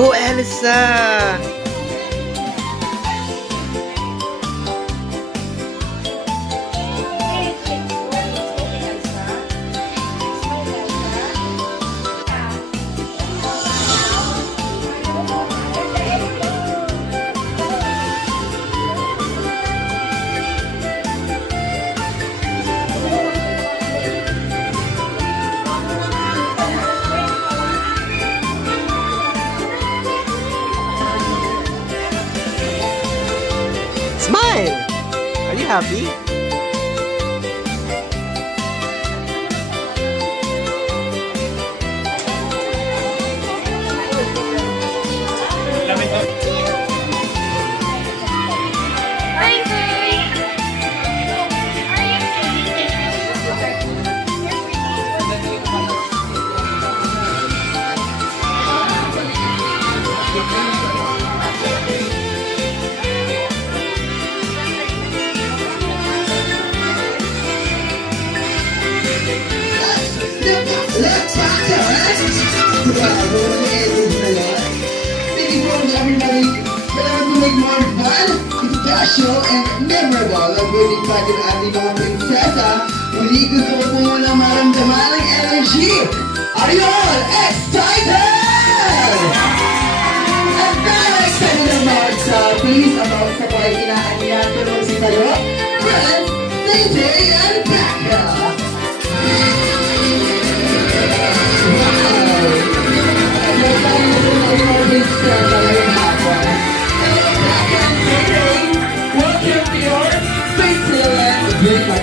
Oh, Elsa! Smile! Are you happy? Let's rock it! Bravo, Edward na yan. Thank you for everybody. Kailangan to make more fun, special, and memorable ang birthday party ng ating mga prinsesa. Muli gusto ko po muna maramdaman ang energy. Are you all excited? I'm very excited about sa pagkakinaan niya pero si Talo, Brad, DJ, and Becca.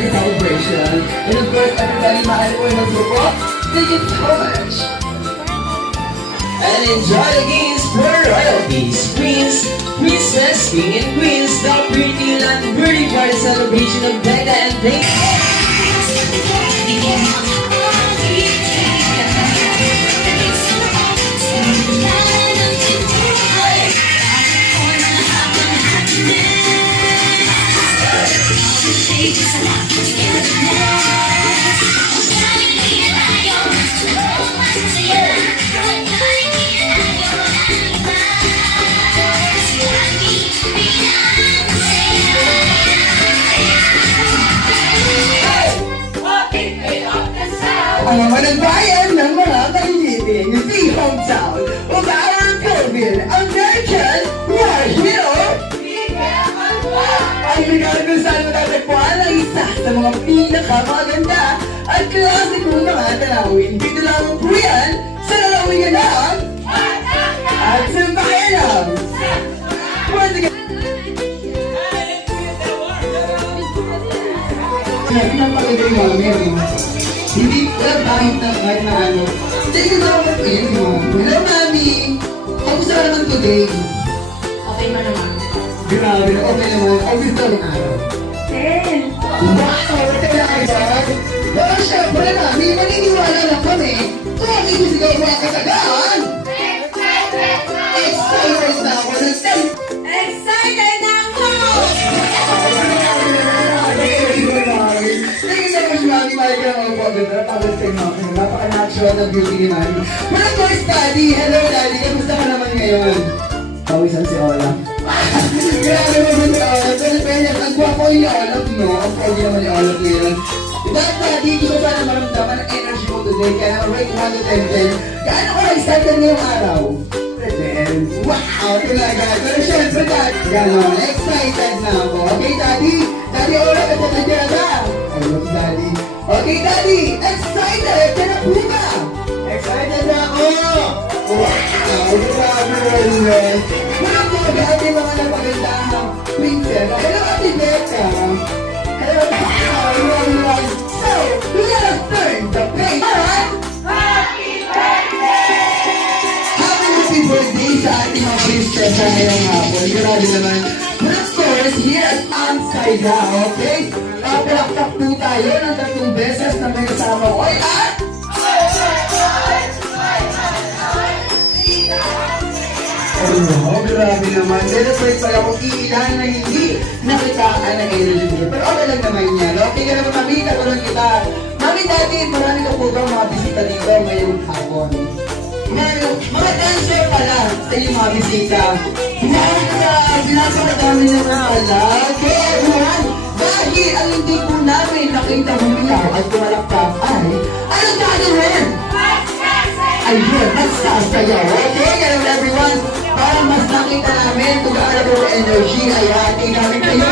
Celebration. And of course, everybody, mahal ko yung support. Thank you so much. And enjoy the games for royalties, queens, princess, king, and queens. The pretty land birthday party celebration of Becca and Dave. Ang mga nagbayan ng mga kaibigan ng si hometown of our Caribbean American war hero. Ang lugar kung saan matatagpuan ang isa sa mga pinakamaganda at klasikong mga tanawin. Dito lamang po yan sa lalawigan ng at sa bayan ng napakagaling mga meron. Hindi kahit na ano. Thank you so much for you, Mom. Hello, Mami! Kamusta ka naman today? Okay man naman. Grabe na, okay naman. Kamusta ang araw? Wow! Kailangan ba? Baka syempre, Mami, maniniwala lang kami. Kung ang ibisigaw mo ang katagaan! Excited na ako ng Excited na ako! Thank you so much, Mami. Mali ka naman po. Napaka-natural na beauty ni Mami. But of course, Daddy. Hello, Daddy. Kamusta ka naman ngayon? Pawisan si Ola. Grabe mo si Ola. Pero ang gwapo yung Ola, no? Ang pogi naman ni Ola ngayon. But, Daddy, gusto sana maramdaman ang energy mo today. Kaya rate 1 to 10. Gaano ka excited ngayong araw? 10. And wow, talaga. Pero syempre, Dad, gano'n, excited na ako. Okay, Daddy? Daddy, oras na tatagyan na. I love Daddy. Okay, Daddy, excited ka na po ba? Excited na ako. Wow, grabe rin. Mga po, dati mga napagandang princess. Hello, Ate Becca. Hello, wow. So, let us turn the page. Alright? Happy birthday sa ating mga princess sa ngayong hapon. Grabe naman. But of course, here at Ansaya, okay? Palakpak po tayo ng 3 beses na may kasama ko. Ay, at! Oh, grabe naman. Celebrate pala kung ilan na hindi nakitaan ng energy drink. Pero okay lang naman yan. Okay ka naman, Mami. Katulong kita. Mami, Daddy, marami ka po bang mga bisita dito ngayong hapon? Mga dancer pala sa inyong mga bisita. Pinapakadami na pala. Okay, everyone. Dahil ang hindi po namin nakita humilaw at tumalakpak ay anong gagawin? Ayun, magsasayaw. Okay, ganun everyone. Para mas nakita namin kung gaano po energy ay ating namin kayo.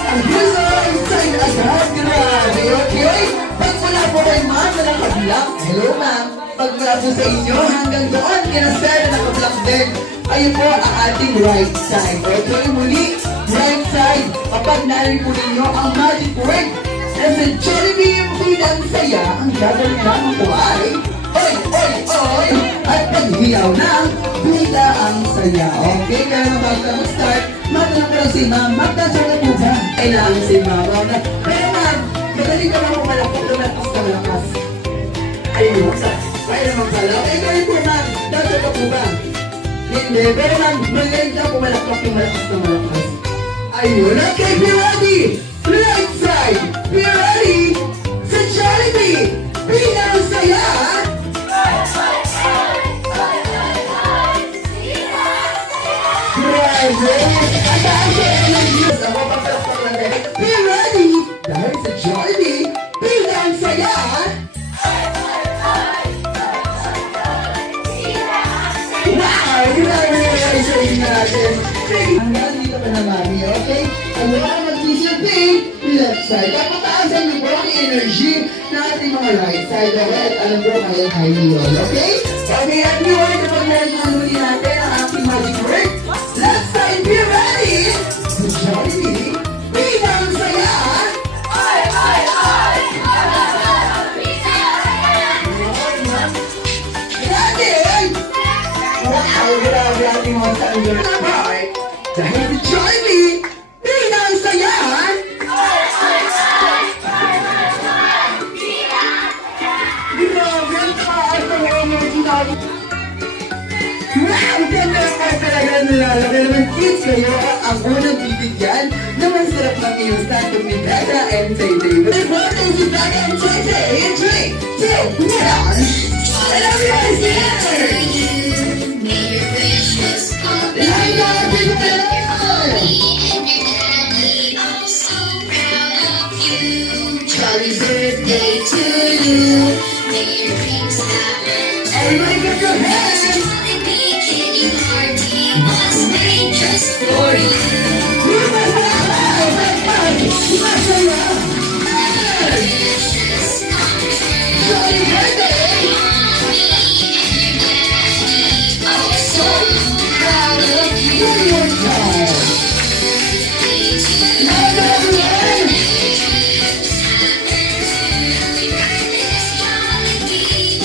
Ang gusto inside agad, grabe, okay? Pag wala po kay ma'am na nakablock, hello ma'am. Pag wala po sa inyo, hanggang doon, kinasaya na nakablock din. Ayun po ang ating right side. Okay, muli, right side. Kapag narinig po ninyo ang magic word, na sa Jollibee yung pinang saya, ang gagawin naman po ay oy, oy, oy! At paghiyaw na, bigla ang saya. Okay, kaya naman bago mag-start, matanong ko lang si ma'am, magdasal na po ba? Kailangan si ma'am. Pero ma'am, magaling ka lang kung malakot na malakas na malakas. Ayun, kaya naman pala. Okay, kaya po ma'am, dasal ka po ba? Hindi, pero ma'am, magaling ka kung malakot yung malakas na malakas. Ayun, okay, be ready! Right side, be ready! Sa Jollibee, bilang saya! Be ready! Dahil sa Jollibee, bilang saya! Wow! Grabe yung sa inyo natin. Hanggang dito pa na mami, okay? Ang wala mag-disipin, left side. Kapataasan niyo po ang energy na ating mga right side. At alam po kayo tayo yun, okay? Okay, everyone, kapag narinig muli natin ang ating magic word, left side, be ready! Sa Jollibee, bilang saya! Ready! Wow, grabe ating mga tanggol na part. Dahil sa Jollibee, bilang saya! Grabe ang taas ng energy natin. Wow, ganda naman talaga nilalaki naman kids kayo at ang unang bibigyan naman sarap ng instant with Becca and Tay-Tay. But welcome to Becca and Tay-Tay in 3, 2, 1. I love you guys together! Light up in the air! Jolly birthday to you. May your dreams happen. Everybody get your hands! Jollibee Kitty Party was made just for you. Wishes come true. Jolly birthday! Mommy and Daddy, I'm so proud of you. One more time! Birthday to you. Light up everyone!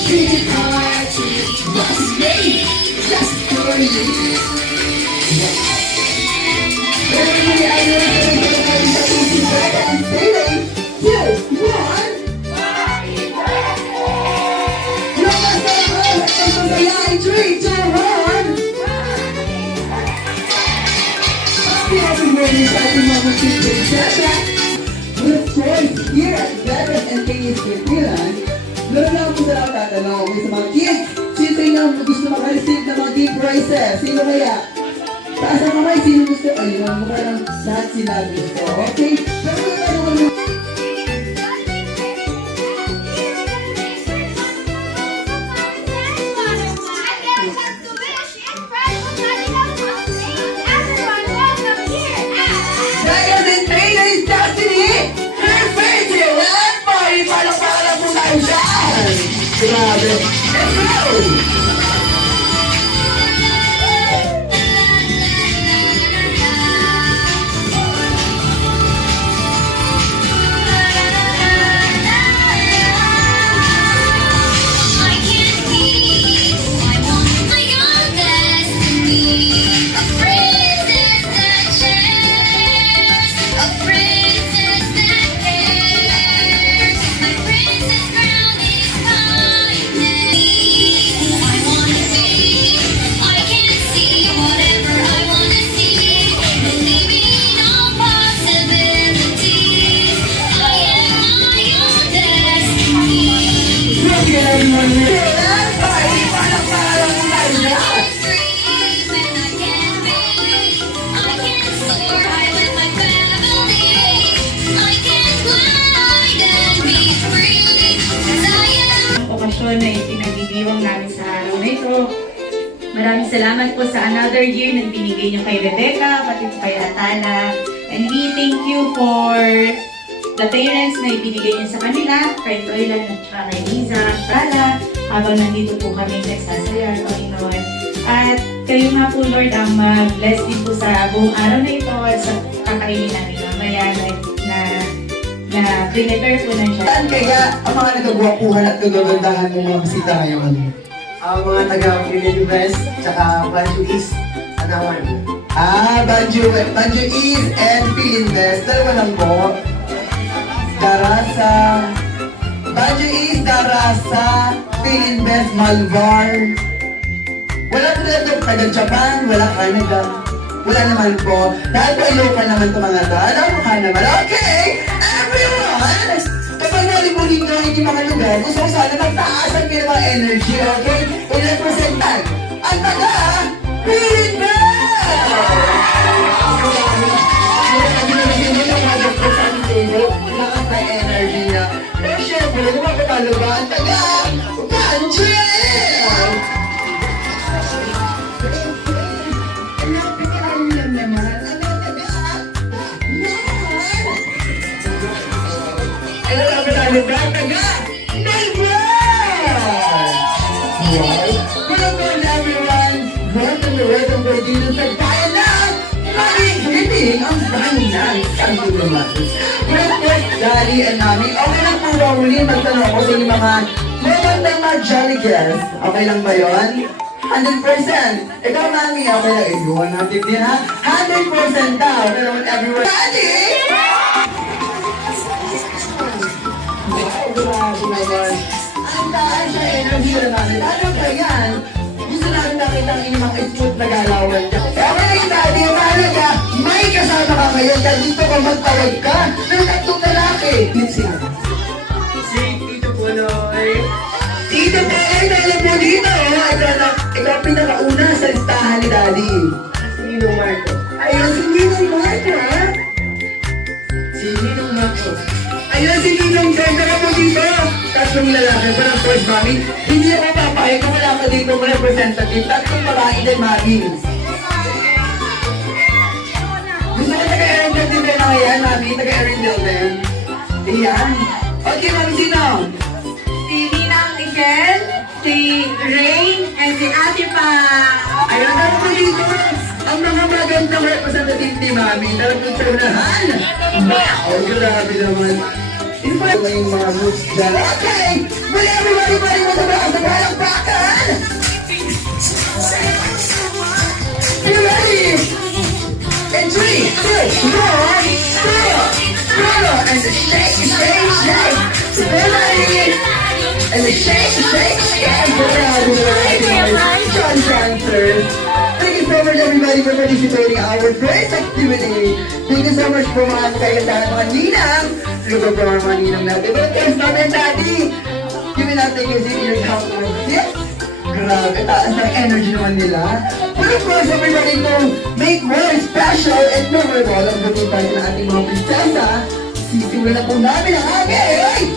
Kitty Party was made just for you. Everybody, I know everybody that is in Becca and Tay-Tay. 2, 1. Masaya in 3, 2, 1. Happy birthday sa ating mga princess. But of course, here at Becca and Tay-Tay's Katilan, meron lang po sa lang tatanong sa mga kids. Sino sa inyo gusto makareceive ng mga gift prizes? Sino kaya? Taas ang kamay, sino gusto? Ayun, mukha lang lahat sinabi gusto. Okay? Pero wala naman I guess I have to wish in front of salamat po sa another year na binigay niyo kay Rebecca, pati po kay Atala. And we thank you for the parents na ibinigay niyo sa kanila, kay Toylan at saka kay Liza, Prala, habang nandito po kami nagsasaya, Panginoon. At kayo nga po, Lord, ang mag-bless din po sa buong araw na ito at sa kakainin namin mamaya na prepare po na siya. Saan kaya ang mga nagagwapuhan at nagagandahan ng mga bisita ngayon? Ang mga taga-Philippine West, tsaka Banjo East, Anawan. Banjo East and Pilinvest. Dalawa lang po. Darasa. Banjo East, Darasa, Pilinvest, Malvar. Wala po na ito. Taga-Japan, wala Canada. Wala naman po. Dahil po iloka naman ito mga ito. Alam mo ka naman. Okay, everyone! Kapag nalimunin nyo hindi mga lugar, gusto ko sana magtaasan kayo ng mga energy, okay? I-representan ang lakas na energy niya. Pero syempre, kung magkatalo ba, ang Banjo! Welcome everyone! Welcome to dito sa bayan na magiging ang bayan ng Santo Tomas. Daddy and Mami, okay lang po ba muli magtanong ako sa inyong mga magandang mga jolly guests? Okay lang ba yun? 100%! Ikaw, Mami, okay lang. Iguan natin din ha? 100% daw! Pero everyone... Daddy! Grabe naman. Ang taas na energy na natin. Ano ba yan? Gusto namin nakita ang inyong mga smooth na galawan niya. Okay, Daddy, mahalaga. May kasama ka ngayon. Dahil dito ka magtawag ka. Ng tatlong lalaki. Sino? Si Tito Punoy. Dito po ay dahil po dito. Ikaw pinakauna sa listahan ni Daddy. Si Ninong Marco. Ayun, si Ninong Marco, ha? Si Ninong Marco. Ayun, si Ninong Marco ka po dito. Tatlong lalaki pa ng first Mami. Hindi ako papayag kung wala ka dito mo representative. Tatlong babae din, Mami. Gusto ko taga-Erindale din na yan, Mami. Taga-Erindale din. Ayan. Okay, Mami, sino? Si Ninang Michelle, si Rain, and si Ate Pa. Ayun, ano po dito? Ang mga magandang representative ni Mami. Talagang sa unahan. Wow, grabe naman. Ito pa yung mga roots dyan. Okay! Will everybody mo sa mga palakpakan? You ready? In 3, 2, 1, go! And the shake, shake, shake. Ready? And the shake, shake, shake. John Dancers. Thank you so much everybody for participating in our first activity. Thank you so much po mga kailangan mga ninang. Lugar po mga ninang natin. But there's not and Daddy. Give me that thing is in your count of 6. Grabe, taas ng energy naman nila. But of course, everybody to make more special and memorable ang bukitan ng ating mga prinsesa. Sisimulan na po namin ang ating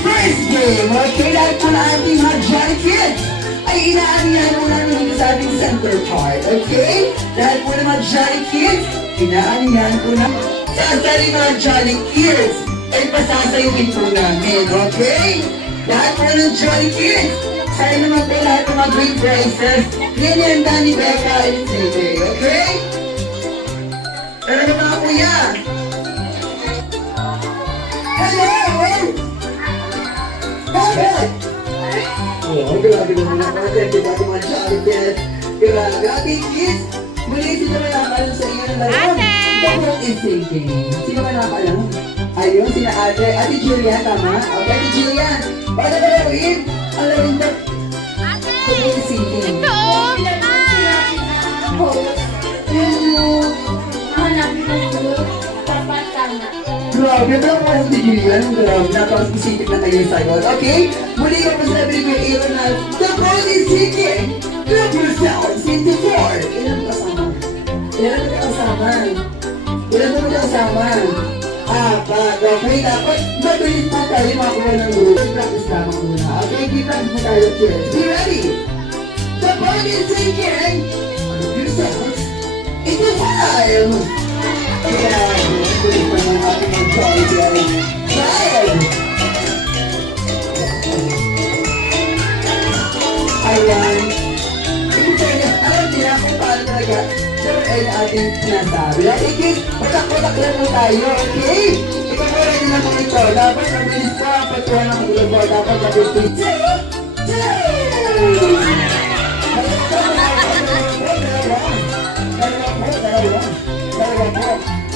first game. Okay, lahat po na ating mga Johnny Kids ay inaanihan mo namin dito sa ating center part. Okay? Lahat po ng mga Johnny Kids, inaanihan po na sa ating mga Johnny Kids ay pasasayuin po namin. Okay? Lahat po ng Johnny Kids, sana naman po lahat ng mga great prizes. Ganyan, Danny, Becca, and Sebe. Okay? Pero na mga kuya. Hello! Bakit? Oh, grabe naman ako. Grabe mga Johnny Kids. Grabe kids. Muli sino ba nakakalam sa inyo ng dalawa? The world is thinking. Sino ba nakakalam? Ayun, sina Ate. Ate Julian, tama? Okay, Ate Julian. Baka na lawin. Ang lawin ba? The world is thinking. Grabe, pero kung ano si Julian, grabe, napaka-specific na kayo sa sagot. Okay? Muli ko pa sabi ko yung Aaron na, the world is thinking. Grab yourselves into 4. Ilan ba kasama? Ilan ba kasama? Ilan ba kasama? Apat. Okay, dapat matulit po tayo makuha ng group. Practice lamang muna. Okay, practice po tayo, kids. Be ready? the bug is sinking. On a few seconds, it will fire. Kaya, ito pa ng ating mag-quality ay fire. Ayan. Hindi talaga, alam niya kung paano talaga. Pero ay ating sinasabi. Okay, kids, patak-patak lang mo tayo, okay? Ikaw mo rin naman ito. Dapat mabilis ka, patuwa ng ulo mo. Dapat mabilis.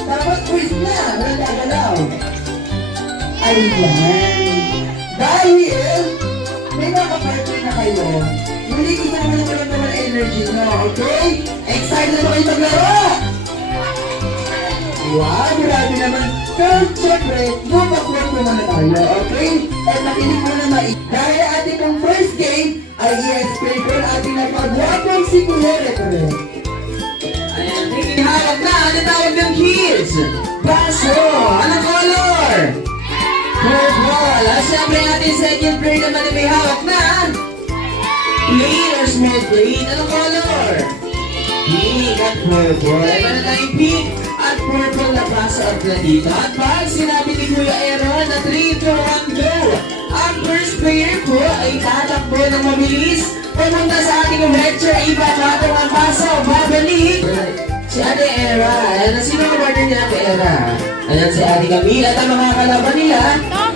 Dapat quiz na, walang gagalaw. Ayan. Dahil may mga partner na kayo, muli ko naman energy nyo, okay? Excited na ba kayo maglaro? Wow, grabe naman. Pero syempre, mapag-work naman na tayo, okay? At makinig mo na dahil ating pong first game ay i-explain ko na ating napag-wapong si Kuya Retro. Ayan, may hawak na. Ano tawag ng kids? Baso. Anong color? Purple. At syempre ating second player naman ay may hawak na plain or small plain. Anong color? Pink at purple. Ay meron tayong pink at purple na baso at dito. At pag sinabi ni Kuya Aaron na 3, 2, 1, go! Ang first player po ay tatakbo ng mabilis pumunta sa ating lecture. Ipapatong ang baso. Babalik si Ate Era. Ayan, sino ang partner niya, Ate Era? Ayan, si Ate Camille. At ang mga kalaban nila,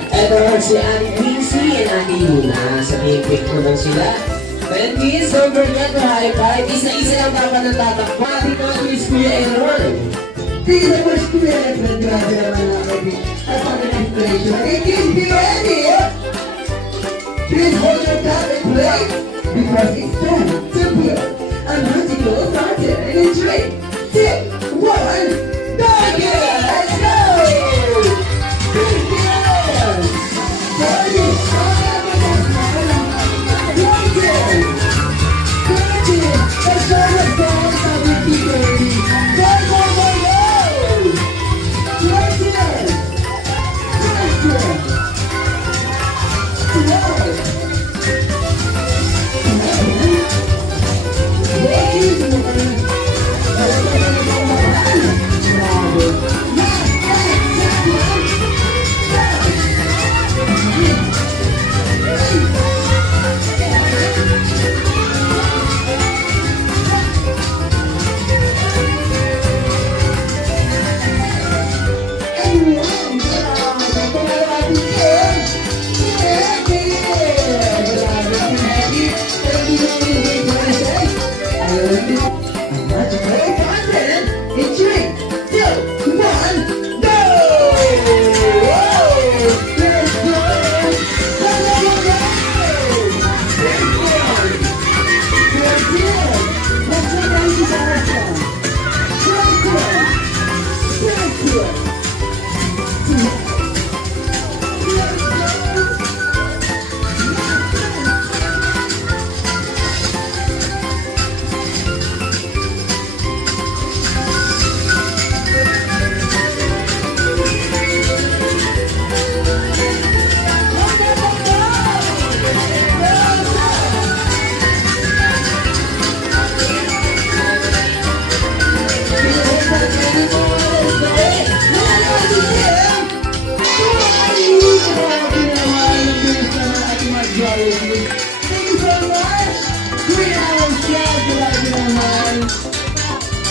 ito si Ate Quincy and Ate Luna. Sabihin quick ko lang sila. And please don't forget to high five. Isa-isa lang dapat ng tatakbo. Ating mga Chris Kuya Aaron. Sige na first Kuya Retro, grabe naman na kayo. At pag-inspiration, okay, kids, be ready! Please hold your cup and play because it's time to put a musical fountain in 3, 2, 1, go again! Let's go! Good girl! Party! Let's show the dance of the baby! Go, go, go, go! Right here! Right here!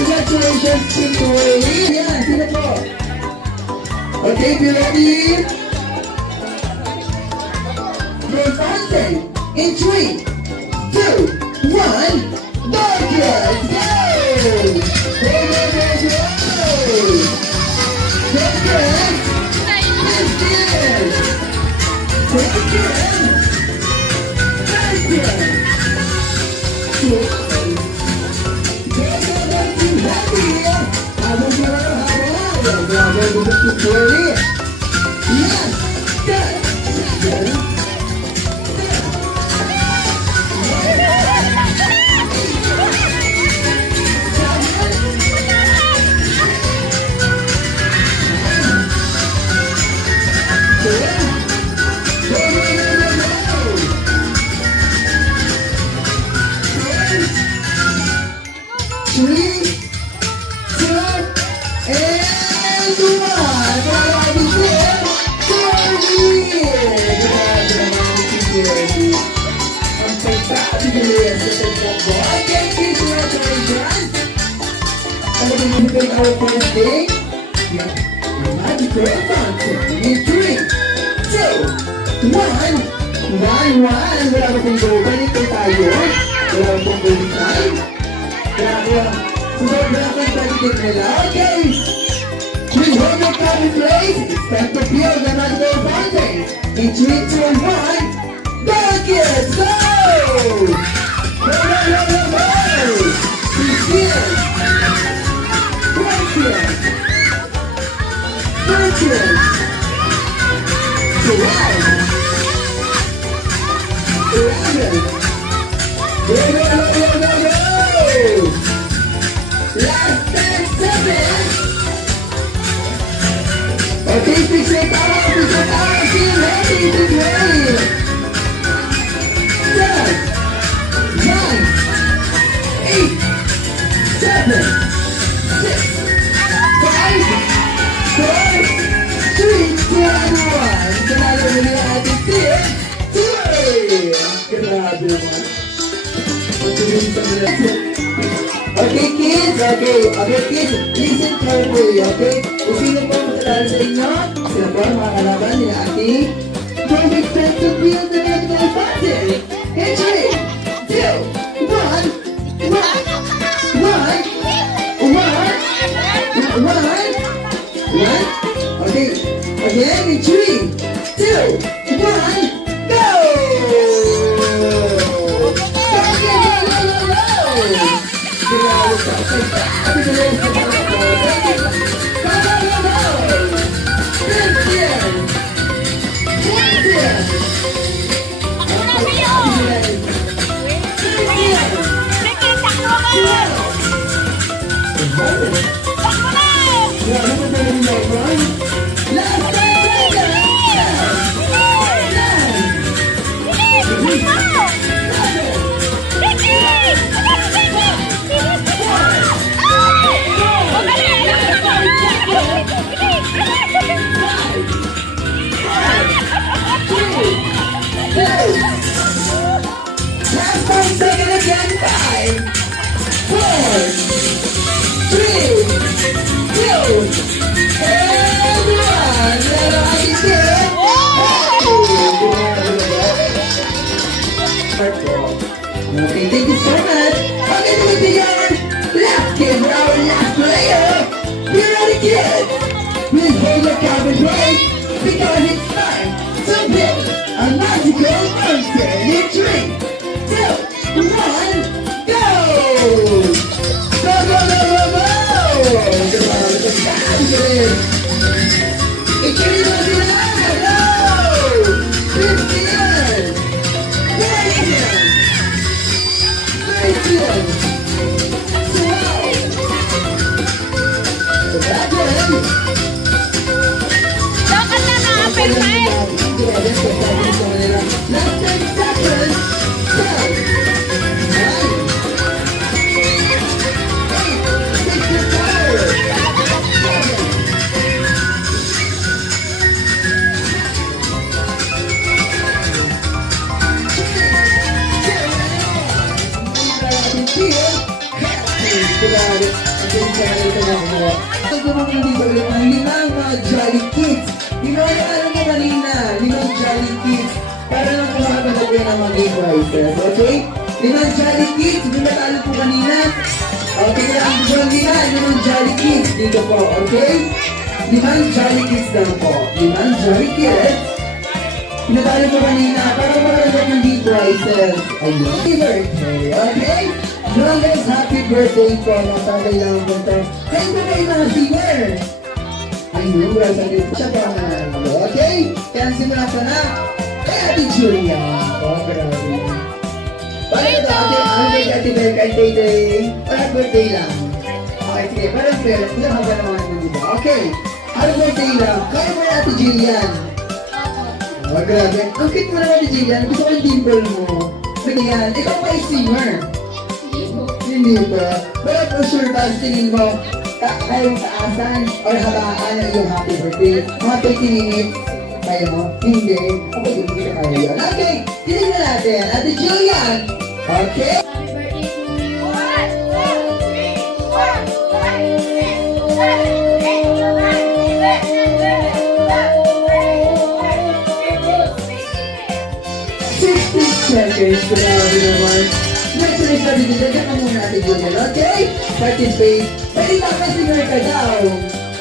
Congratulations, Pintoy! Yan, sino po? Okay, be ready? Your fountain in 3, 2, 1, go, kids! Go! Go, go, go, go! Go, kids! Yes, kids! Go, kids! Yes, kids! one. Grabe natin si Jordy. Grabe naman si Jordy. Ang pagkakabilis sa pagkakbo. Okay, kids, congratulations. Ano ba yung bigay our first day? Yeah. Your magical fountain. In 3, 2, 1. 1. Wala ba pong go? Balik ko tayo. Wala ba pong go time? Grabe. Sobrang competitive nila. Okay. Please hold your cup in place. It's time to feel the magical fountain. In 3, 2, 1. Go, kids! Go! Go, go, go, go, go! Please feel. Virtual. Surround. 11. Go, go, go, go, go, go. Last 10 seconds. Okay, fix your power, feel ready to play. 10, 9, 8, 7, 6, 5, 4, 3, 2, 1. Panalo mo na ating team. Grabe naman. Okay, kids. Okay, kids. Listen carefully, okay? Kung sino po magkatalo sa inyo, sila po ang mga kalaban nila ating perfect time to build the magical fountain. In 3, 2, 1. 1. Okay. Again in 3, 2, 1. Go! Grabe ka. Pagkakabilis sa pagkakbo. Go, go, go, go! 15. 20. Ang pagkakabilis. 15. 12. Grabe mo ba yung laban? Last 10 seconds! 5 seconds again. 5, 4, 3, 2, and 1. Lalo ating team. Okay, thank you so much. Okay, to be our last game for our last player. You ready, kids? Please hold your cup and play because it's time to build a magical monster. In 3, 2, 1, go! Go, go, go, go, go! Grabe ka sa akin. Ikili mo sila! Go! 15! Jolly Kids. Alam mo kanina, limang Jolly Kids. Para lang kumakatanggap yan ang mga game prizes, okay? Limang Jolly Kids, hindi natalo po kanina. Okay, kaya ang gusto nila, limang Jolly Kids dito po, okay? Limang Jolly Kids lang po. Limang Jolly Kids. Pinatalo po kanina para makatanggap ng game prizes. Ayun. Happy birthday, okay? Longest happy birthday po. Nasabay lang po ito. Kaya po kayo mga singer. Ayun, siya po ang nanalo. Okay? Kaya simula ko na. Kaya Ate Julia. Oh, grabe. Bakit ito? Happy birthday, Ate Bel, kay Tay-Tay. Parang birthday lang. Okay, sige. Parang fair. Hindi naman ba naman mo, diba? Okay. Happy birthday lang. Kaya mo na Ate Jillian. Oh, grabe. Ang cute mo naman Ate Jillian. Gusto ko yung dimple mo. Ganyan. Ikaw pa yung singer. Hindi ba? Pero for sure ba, tingin mo, kayong taasan or habaan ng iyong happy birthday. Mga 30 minutes, kaya mo? Hindi. Ako din, hindi ka kaya yun. Okay, tinignan natin. Ate Julian. Okay. Happy birthday to you. 1, 2, 3, 4, 5, 6, 60 seconds. Grabe naman. Next week na binigyan ka muna Ate Julian. Okay? Participate. Pwede ka pa singer ka daw.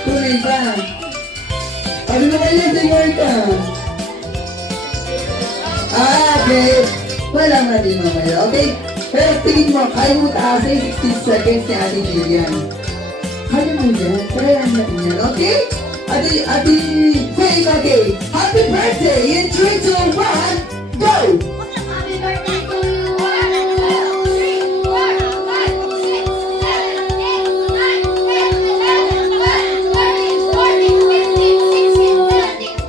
Tuloy ka. Ano na kayo singer ka? Okay. Wala na din mamaya. Okay? Pero tingin mo, kaya mo taasin 16 seconds ni Ate Julian. Kaya mo yan. Kaya natin yan. Okay? Ate Faye, okay. Happy birthday in 3, 2, 1, go! Happy birthday to you. 1, 2, 3, 4, 5, 6, 7, 8, 9, 10, 11, 12, 13, 14, 15, 16,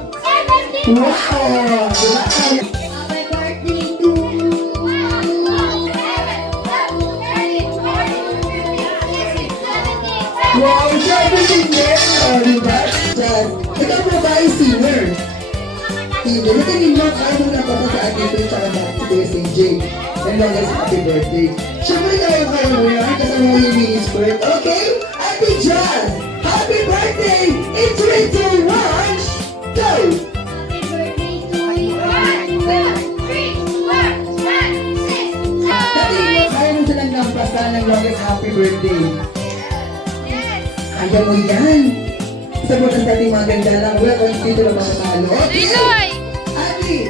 17, 18. Wow! Wow! Happy birthday to you. 1, 2, 3, 4, 5, 6, 7, 8, 9, 10, 11, 12, 13, 14, 15, 16, 17, 18. Wow! Sabi din yan! O, diba? Diyan. Ikaw mo ba ay singer? Hindi. Tingin mo, kaya mo na pa sa ating ito para si Kuya CJ. And long as happy birthday. Siyempre kaya mo yan kasama mo yung mini skirt. Okay? Ate Jan! Happy birthday! In 3, 2, 1, go! Happy birthday to you. 1, 2, 3, 4, 5, 6, 7, Tingin mo, kaya mo silang nampasan ng longest happy birthday. Kaya mo yan. Sabutan sa ating mga ganda lang. Wala kung dito na makatalo. Okay? Ate,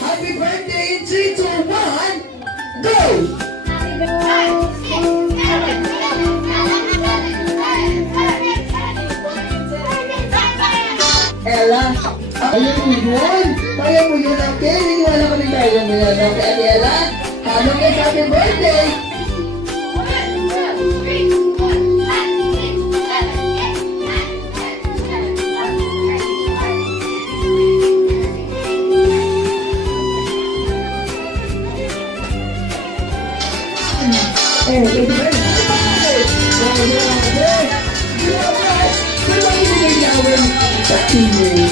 happy birthday in 3, 2, 1, go! Happy birthday. Ella, kaya mo yun. Kaya mo yun, okay? Niniwala kami kaya mo yun. Okay, Ate Ella, habang kayo sa happy birthday. 1, 2, 3, 4, 5, 6, 7, 8, 9, 10, 11, 12, 13, 14, 15, 16, 17, 18. Thank you very much.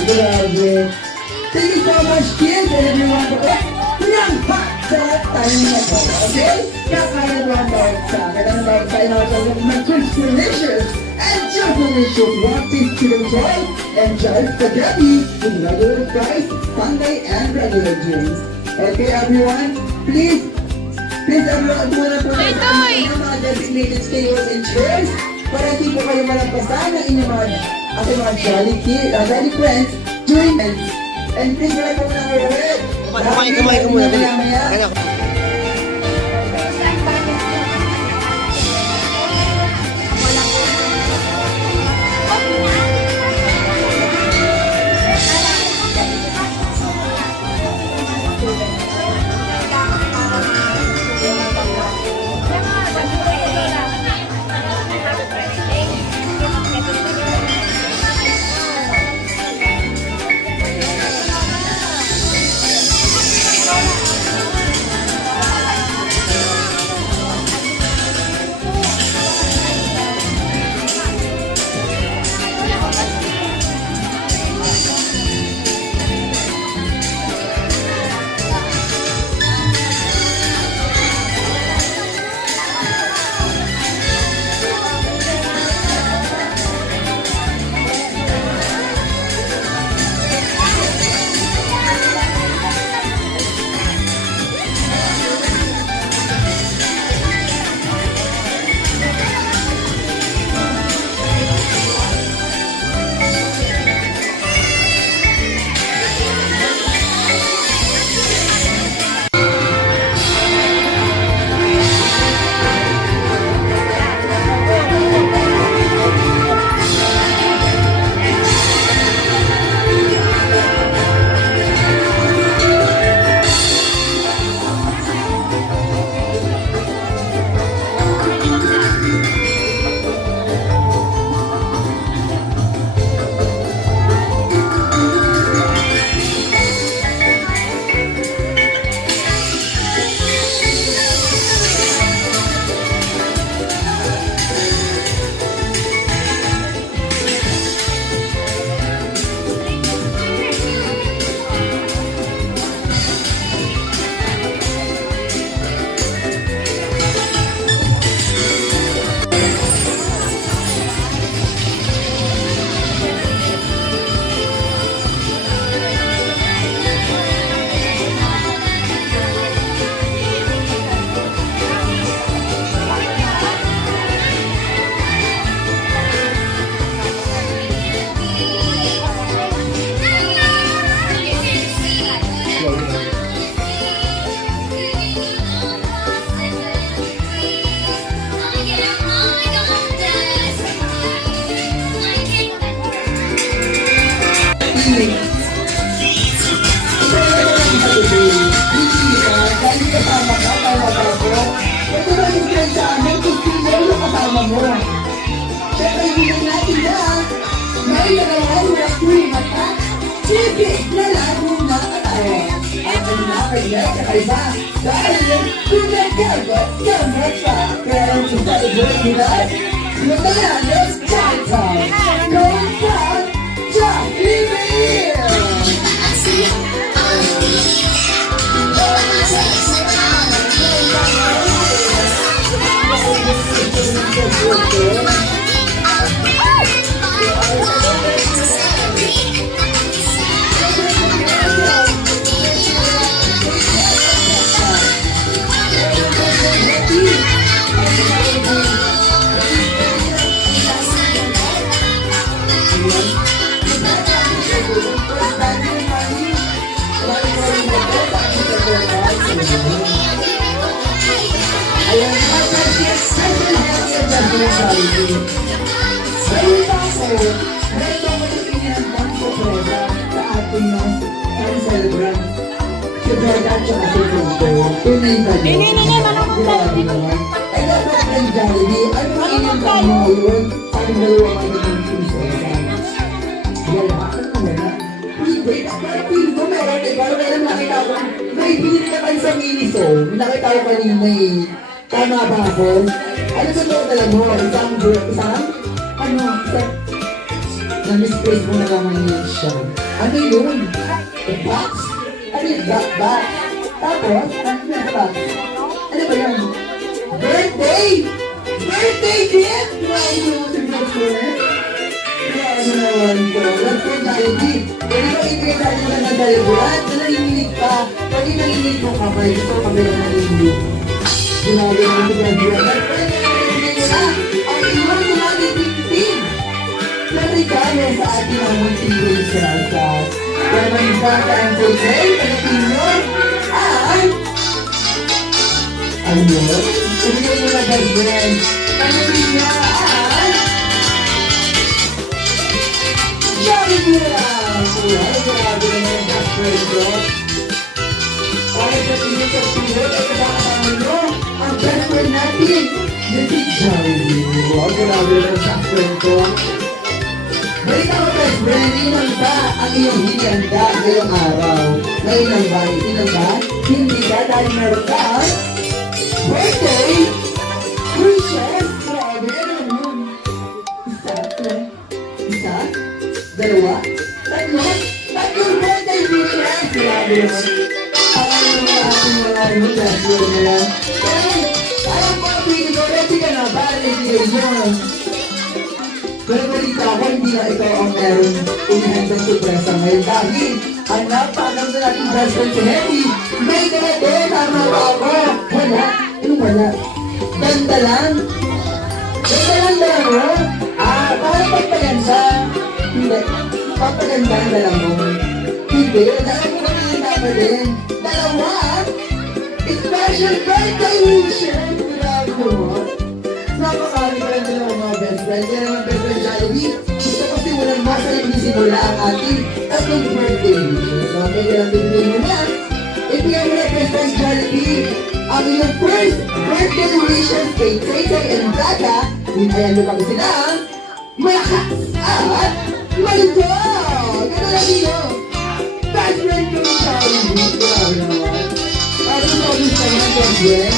Grabe. Thank you so much, kids, and everyone for Yang Pak sa tayo na po. Okay? Kakain lang bawat sa akin. Ang bawat sa inawag ng Christmas and Jodelicious Wanted to enjoy and jive spaghetti with regular fries, Sunday, and regular drinks. Okay, everyone? Please everyone, tumulong po tayo sa inyong mga designated tables and chairs para di po kayo malampasan ng inyong mga jolly friends during events. And please, wala po na kayo ulit. Kumain ka muna. Kanya ko. mata. Sige, lalabo na katawa. At ang nakakaya kakaiba. Dahil kumagaba ka mata. Pero sa celebrate nila, Lumayan, Jata! Going back, Jack, leave it here! Ayan, meron ako inihantang sorpresa sa ating celebrant. Si Brenda at saka si Cristo. Tunay ba yun? Grabe naman. Ay, dapat ang Jollibee. Ano ang inihantang mo ngayon? Ang dalawa ka na ng Cristo. Wala. Ano wala? Wait, feel ko meron eh. Parang meron nakita ko. May binili na kayo sa Miniso. Nakita ko kanina eh. Tama ba ako? Ano sa loob alam mo? Na-misplace mo na naman yun siya. Ano yun? The box? Ano yung black box? Tapos, ano yung box? Ano ba yun? Birthday! Birthday gift! Grabe mo sa girlfriend. Grabe naman ko. Let's go, Jollibee. Pwede ba ibigay tayo na ng daliburan? Na nanginginig pa. Pwede nanginginig mo kamay. Gusto ko kami lang nanginginig. Grabe naman sa daliburan. Pwede nanginginig mo na. Ang iwan mo natin 15. Regalo sa ating mga multi-way selfas. Kaya mag-ibata ang today, Pilipino, ay... Ano? Ibigay mo na girlfriend. Pilipino, ay... Jollibee lang! Ay, grabe naman ang girlfriend ko. Para sa tingin sa pilot ay kasama nyo ang girlfriend natin. Yung si Jollibee. Wow, grabe naman ang girlfriend ko. Balita ko, best friend, ilan ba ang iyong hinihanda ngayong araw? Ngayon ba? Ilan ba? Hindi ka dahil meron ka ang birthday wishes. Grabe, ano yun? Isa? Dalawa? Tatlong birthday wishes. Grabe naman. Parang naman ating mga best friend na yan. Pero, ayaw mo, pili ko, ready ka na ba? Ready yun. Pero balita ko, hindi na ikaw ang meron inihandang surpresa ngayon dahil ang napakang sa nating best friend si Henry, may ganito, tama ba ako? Wala. Ano wala? Ganda lang. Ganda lang dala mo? Parang pagpaganda. Hindi. Pagpaganda ang dala mo. Hindi. Dala mo kami yung dama din. Dalawa. Special birthday wishes. Grabe mo. Napakali ka lang dalawa mga best friend. Kaya naman best friend Jollibee, gusto kasi walang masa na binisimula ang ating tatlong birthday wishes. So, kaya lang binigay mo na. Ibigay mo na best friend Jollibee ang iyong first birthday wishes kay Tay and Daga. Ayan mo kami sila malakas at malito. Gano'n lang yun. Best friend ko yung Jollibee. Grabe naman. Parang ito ang gusto niya best friend.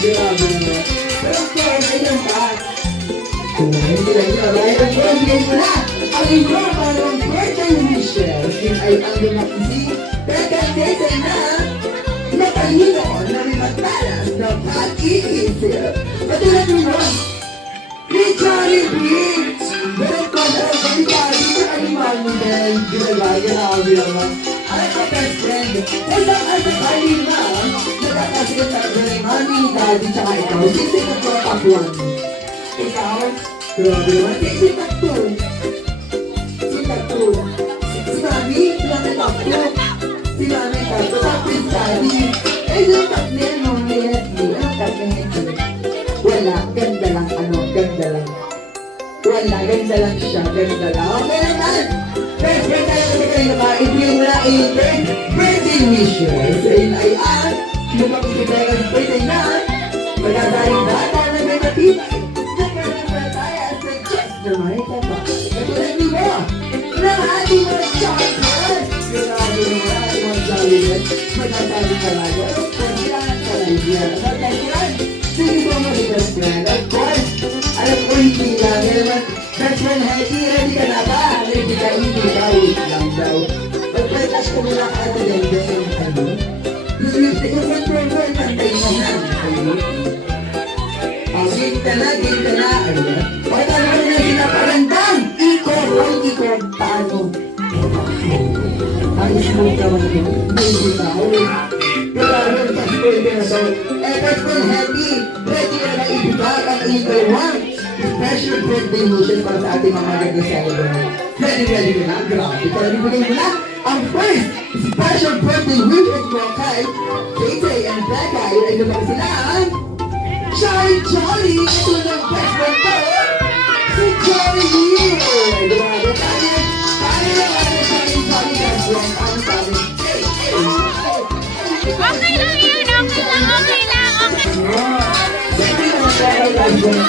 Grabe naman. Pero of course, ayun pa. Hindi lang yun. Dahil ang birthday mo na, ang iyong parang birthday wishes. Yun ay ang lumakisi. Pagkakasay na matalino na may matalas na pag-iisip. Patulad mo, ni Jollibee. Pero of course, alam ko ni Jollibee na animal mo din. Grabe naman. Alam ko, best friend, isang asakali na nakakasigat sa ni Mami, ni Daddy, tsaka ikaw. Sisi ko po top 1. Ikaw, grabe naman. Sisi top 2. Si top 2. Si Mami, Mami top 2. Si Mami top 2. Tapos Daddy. Eh, yung top na yan, Mami, anong top na yan? Wala, ganda lang, ganda lang. Wala, ganda lang siya, ganda lang. Okay naman. Best friend, kaya ko kayo na ibigay mo na yung birthday wishes. So, yun ay yung makikipagay birthday na magagaling bata na may matibay. Nagkaroon na tayo at suggest naman ito pa. magsasabi talaga. Kailangan talaga yan. Yan. Sige po mga best friend. Of course, alam ko hindi lang. Kaya naman, best friend Hetty, ready ka na ba? Ready ka, hindi ka. Wait lang daw. Magpalitas ko muna ka ito din. Ano? Yung control ko, nantay mo na. Game ka na. Ayun. Pakita naman na sinaparandang. Ikot, paano? Ayos mo naman ito. Hindi na ako. Grabe, passport ka na so. Best friend Happy, ready na na ibigay ang Eagle One. Special birthday mission para sa ating mga magandang celebrant. Ready ka na? Grabe. Kaya ibigay mo na ang first special birthday wish mo kay JJ and Becca. Yun ay naman sila ang Jolly! Ito ng best friend ko, si Jolly! Grabe tayo! Tayo lang ang Jolly best friend. Ang sabi, Okay lang yan, okay lang. Siyempre naman tayo best friend.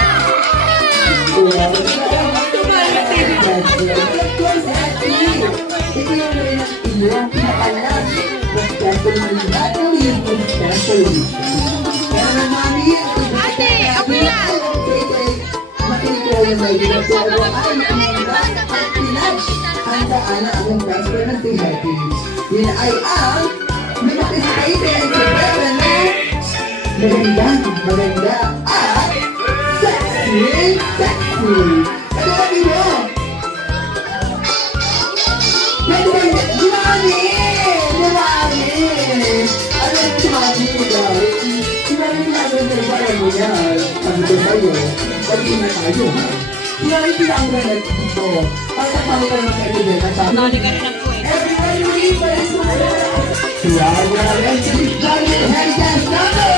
Of course, happy! Ito yung rin ang iyong pinakalas. Special nila, yung special kaya naman mami, Okay lang. makinig ko yung may ginagawa ay ang Pinas. Handaan na ang best friend ng si Happy. Yun ay ang lumakiskated sa pera na maganda at sexy. Ano kami mo? Pwede ba yun? Dumami! Ano yung dumami ko guys? Sinabi ko na yung parang mo yan. Sabi ko sa'yo, pag-ina tayo ha. Sinabi ko lang na nagtito. Pagkakami ka naman kaibigan na sabi. Everybody ready for this one? Wow, let's see Johnny and Harry dance number.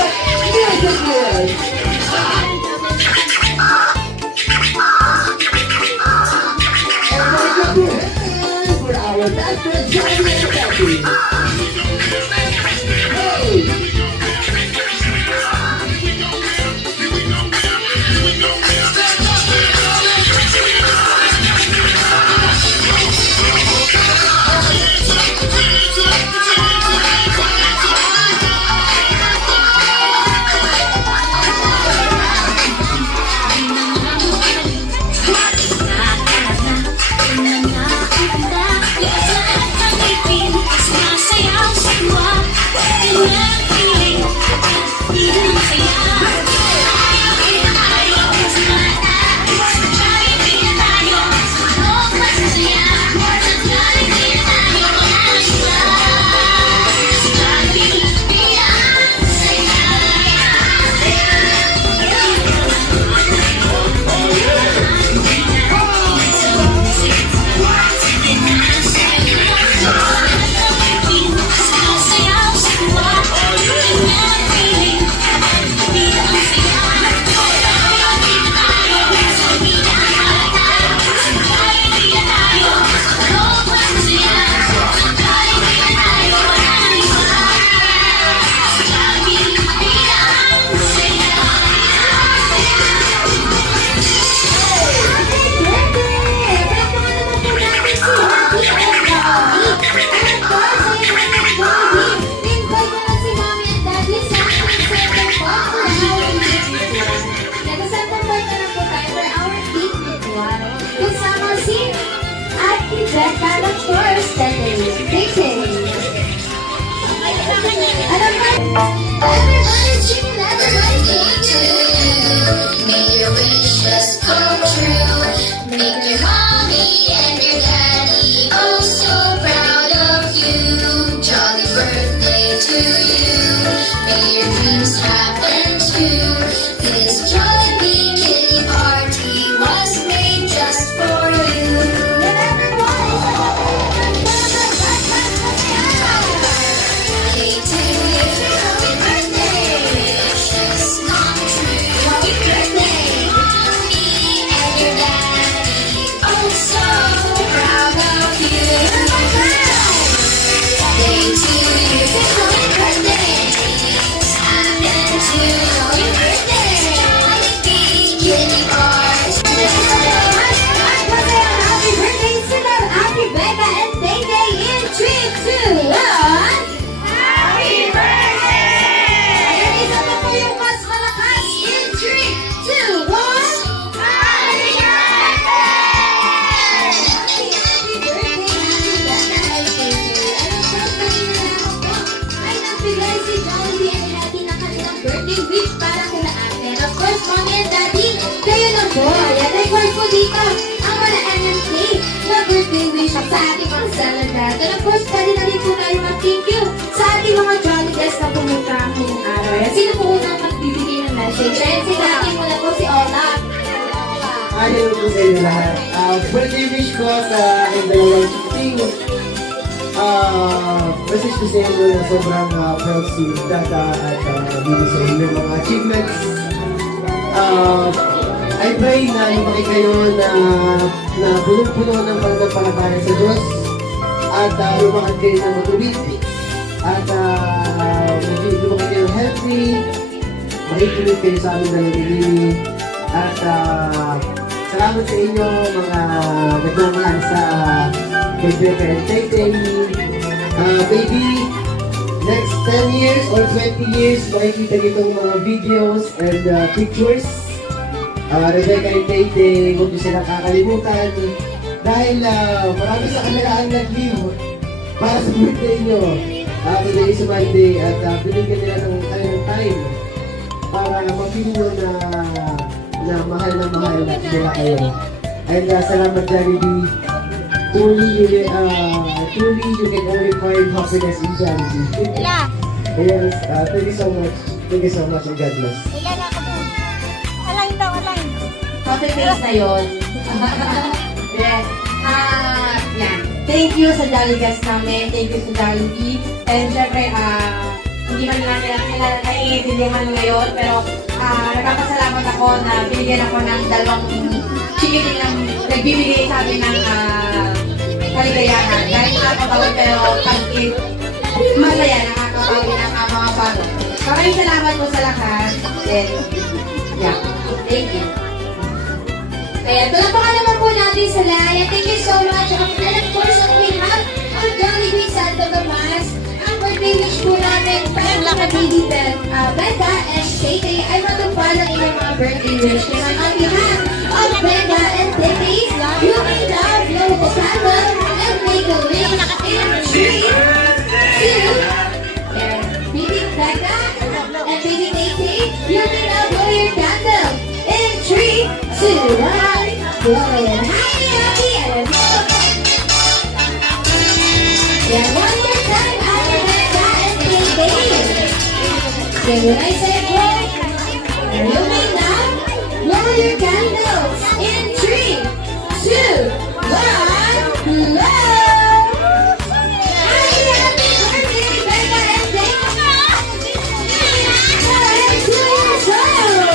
Music board. Everybody go to for our best friend Johnny and Harry. Hey! dito ang mga NMK na birthday wish sa ating mga celebrant. And of course, pwede na rin po tayo mag-thank you sa ating mga jolly guests na pumunta ngayong araw. Ayan, sino po unang magbibigay ng message? Ayan, sinabi mo na po si Olaf. Ayaw po sa inyo lahat. Birthday wish ko sa aking dalawang chikiting. Message ko sa inyo na sobrang proud si Dada at dito sa inyo mga achievements. I pray na lumaki kayo na punong-puno ng pananampalataya sa Diyos at lumakad kayo ng matuwid at lumaki kayo healthy, makikinig kayo sa aming dalawang at salamat sa inyo mga nagmamahal sa Rebecca and Tay-Tay. Maybe next 10 years or 20 years makikita nitong mga videos and pictures. Rebecca and Tay-Tay, huwag niyo silang kakalimutan dahil marami sa kanila ang nag-live para sa birthday nyo. Today is Monday at binigyan nila ng time para mapili nyo na mahal nila kayo. And salamat Jollibee. Truly you can only find happiness in Jollibee. Yes, thank you so much. Thank you so much and God bless. Copy paste na yun. Yes. Yan. Thank you sa Jolly Guest namin. Thank you sa Jollibee. And syempre, hindi man namin kilala naiintindihan ngayon, pero nagpapasalamat ako na binigyan ako ng dalawang chikiting ng nagbibigay sa amin ng kaligayahan. Dahil nakakabawin pero pag-in, masaya, nakakabawin ng mga bago. Maraming salamat po sa lahat. And, yeah. Thank you. Ayan, palapakan naman po natin sila. Ayan, thank you so much. And of course, we have our Jollibee Santa Tomas. Ang birthday wish po natin from mga baby Becca and Tay-Tay ay matupad ang inyong mga birthday wish. Kaya on behalf of Becca and Tay-Tay, you may now blow the candle and make a wish in 3, 2, and baby Becca and baby Tay-Tay, you may now blow your candle in 3, 2, 1. Blow it happy, happy, and yeah, one more time, after Becca and Tay-Tay. Then when I say blow, you may now blow your candles in 3, 2, 1, blow! Happy, happy birthday, Becca and Tay-Tay! And 2 years old!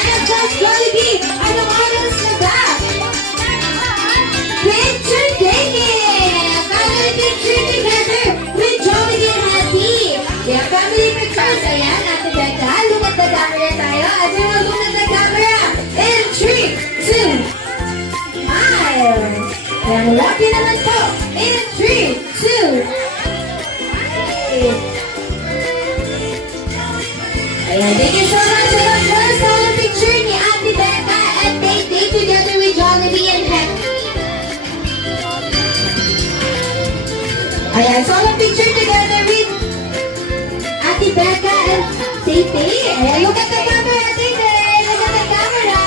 And of course, Jollibee, are the models na ba? Picture taking! Family picture together with Jollibee and Happy! Yeah, family pictures. Ayan, Ate Becca, look at the camera tayo. Everyone, look at the camera. In 3, 2, smile. And lucky naman po. In 3, 2, smile. Ayan, thank you so much. And of course, all the picture ni Ate Becca and Tay-Tay together with Jollibee and Happy. Ayan, so all the picture together with Ate Becca and Tay-Tay. Ayan, look at the camera, Tay-Tay. Look at the camera.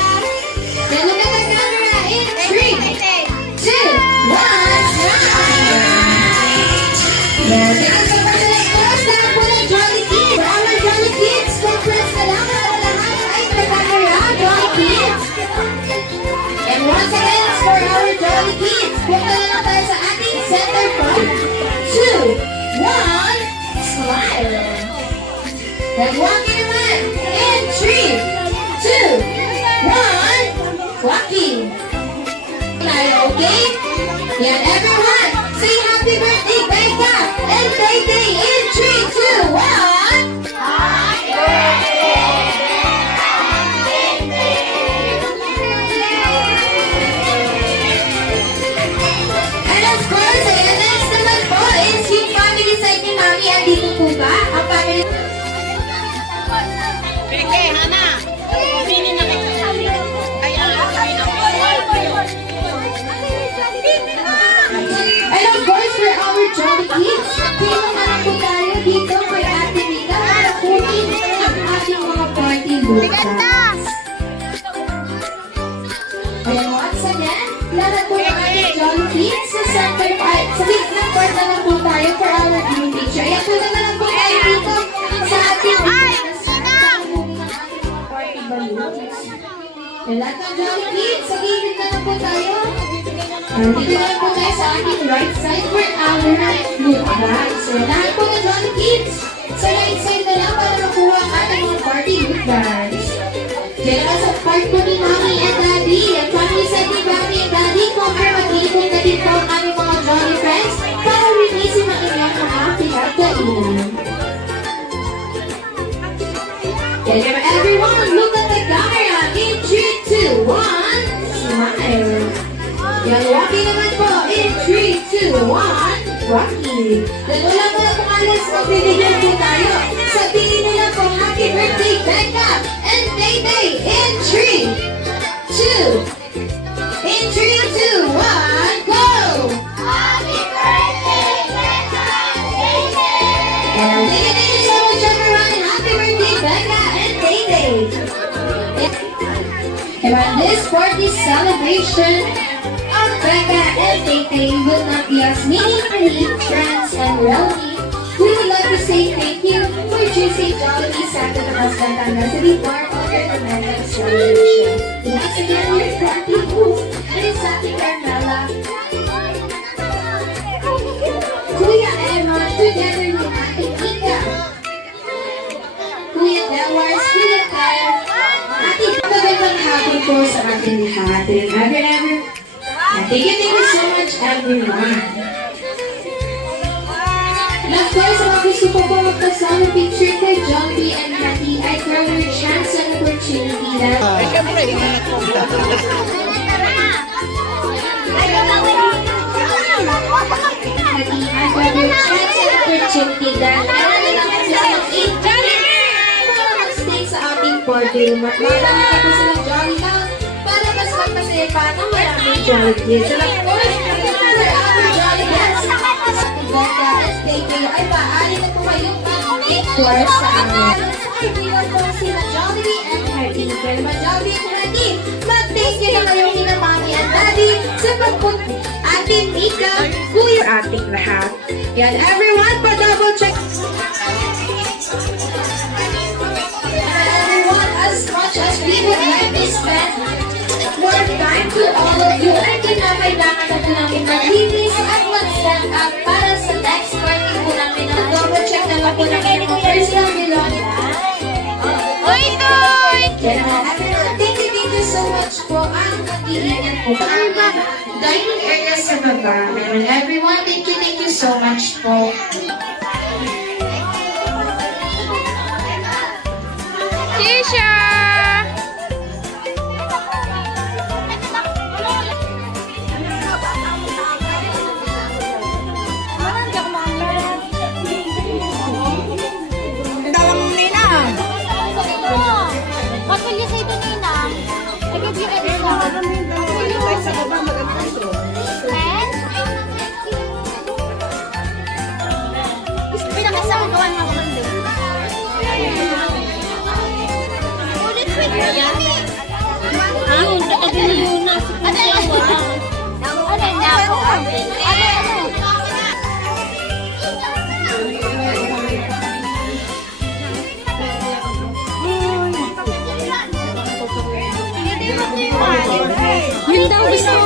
Then look at the camera in 3, 2, 1, smile. Ayan, thank you so much. Let's close down po ng Jolly Kids. For our Jolly Kids, conference na lang para lahat ay sa camera, Jolly Kids. And once again, for our Jolly Kids, punta na lang tayo sa ating center point. 2, 1, smile. And walking naman in 3, 2, 1, walking. Tayo, okay? Yan, everyone, say happy birthday, Becca and Tay-Tay in 3, 2, 1. Happy birthday, and of course, ayan, next naman po is yung family side ni Mami. Andito po ba? Ang family... And of course, for our Jolly Kids, pinungan po tayo dito kay Ate And once again, lahat po ng ating Jolly Kids sa center, sa gitna part na lang po tayo for our viewing picture. Ayan po na lang po tayo dito sa ating party balloons. And lahat ng Jolly Kids, sa gilid na lang po tayo. Dito na lang po tayo sa ating right side for our loot bags. So lahat po ng Jolly Kids, sa right side na lang para makuha ang ating mga party loot bags. Kaya naman sa part po ni Mommy and Daddy, ang family side ni Mommy and Daddy, kung mag-iipon na din po ang aming mga Jolly friends para releasin ang inyong mga pinagkainan. Kaya naman everyone, look at the camera in 3, 2, 1, smile. Yan, walking naman po in 3, 2, 1, Rocky. Then wala mo na kung alas, magbibigyan po tayo. Sabihin nila po, happy birthday, Becca and Day-Day in 3, 2, 1, go! Happy birthday, Becca and Day-Day! And thank you so much, everyone. Happy birthday, Becca and Day-Day! And on this party celebration, Becca and Day-Day will not be as meaningfully friends and wealthy. We would like to say thank you for choosing Jollibee Santa Tomas Batangas to be part of your tremendous celebration. Once again, your party host is Ate Carmela, Kuya Emma, together with Ate Ika, Kuya Delwars, Kuya Claire, Ate magandang hapon po sa ating lahat. And thank you so much, everyone. Of course, sa mga gusto po po magpasama picture kay Jollibee and Hattie, I throw your chance and opportunity na Hattie, I throw your chance and opportunity na mag-stay sa ating podium. Marami ka po silang Jolly Town para mas magpasaya pa ng maraming Jolly Kids. And of course, for our Jolly Kids, Becca and Day-Day ay maaari na po kayong picture sa amin. Ay, bilang po sila Jollibee and Hattie. Kaya naman Jollibee and Hattie, mag-thank you na kayo kina Mommy and Daddy sa pagpunta ating Mika, Kuya ating lahat. Yan, everyone, pa-double check. Everyone, as much as we would like to spend more time to all of you, ay kinakailangan na po namin mag-release at mag-stand up para sa next party po namin na double check na lang po namin yung personal belongings. Thank you so much po ang pag-iingat po. Ang dining area sa baba. And everyone, thank you so much po. Yun daw gusto.